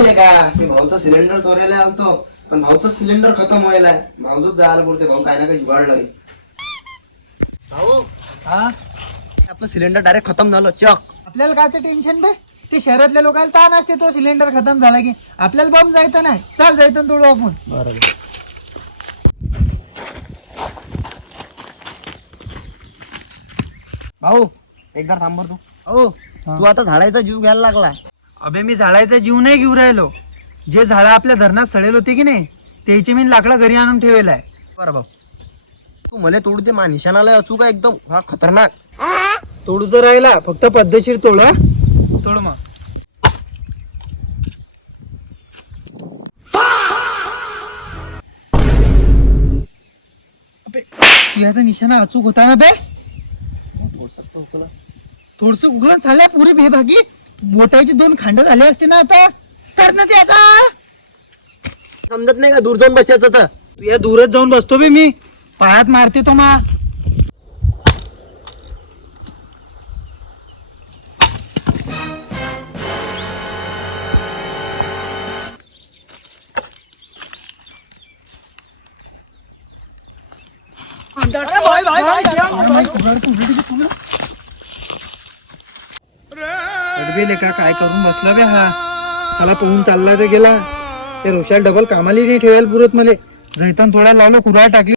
होईल का मी भाऊचा सिलेंडर चोरायला आलतो, पण भाऊचं सिलेंडर खतम व्हायलाय. भाऊच जायला पुरते, भाऊ काय ना काही जुगाडलोय. भाऊ हा आपलं सिलेंडर डायरेक्ट खतम झालं चक. आपल्याला कायचं टेन्शन बे, ते शहरातल्या लोकांना ताण असते तो सिलेंडर खतम झाला की. आपल्याला बॉम्ब जायचं नाही, चाल जायचं तोडू आपण. बरोबर. भाऊ एकदा थांबर तू. भाऊ तू आता झाडाचा जीव घ्यायला लागला. अबे मी झाडाचा जीव नाही घेऊ राहिलो. जे झाडं आपल्या धरणात सडेल होते की नाही, त्याची मी लाकडं घरी आणून ठेवलाय. बरं भाऊ तू मला तोडू दे, मा निशाणाला अचू का एकदम हा खतरनाक. तोडू तर राहिला, फक्त पद्धतशीर तोड. तोड मग. अबे, याचा निशाणा अचूक होता ना बे. थोडस उगला चालल्या पुरी बेभागी. बोटाची 2 खांड झाले असते ना आता. तर ना ते आता समजत नाही का दूर जाऊन बसायचं तर. तू या दूरच जाऊन बसतो बे मी. पायात मारते तो मा. लेका काय करून बसला बे हा. त्याला पोहून चालला तर गेला. ते रोशाल डबल कामाला नाही ठेवायला पुरत मले. जैतान थोडा लावलं, कुऱ्हाड टाकली.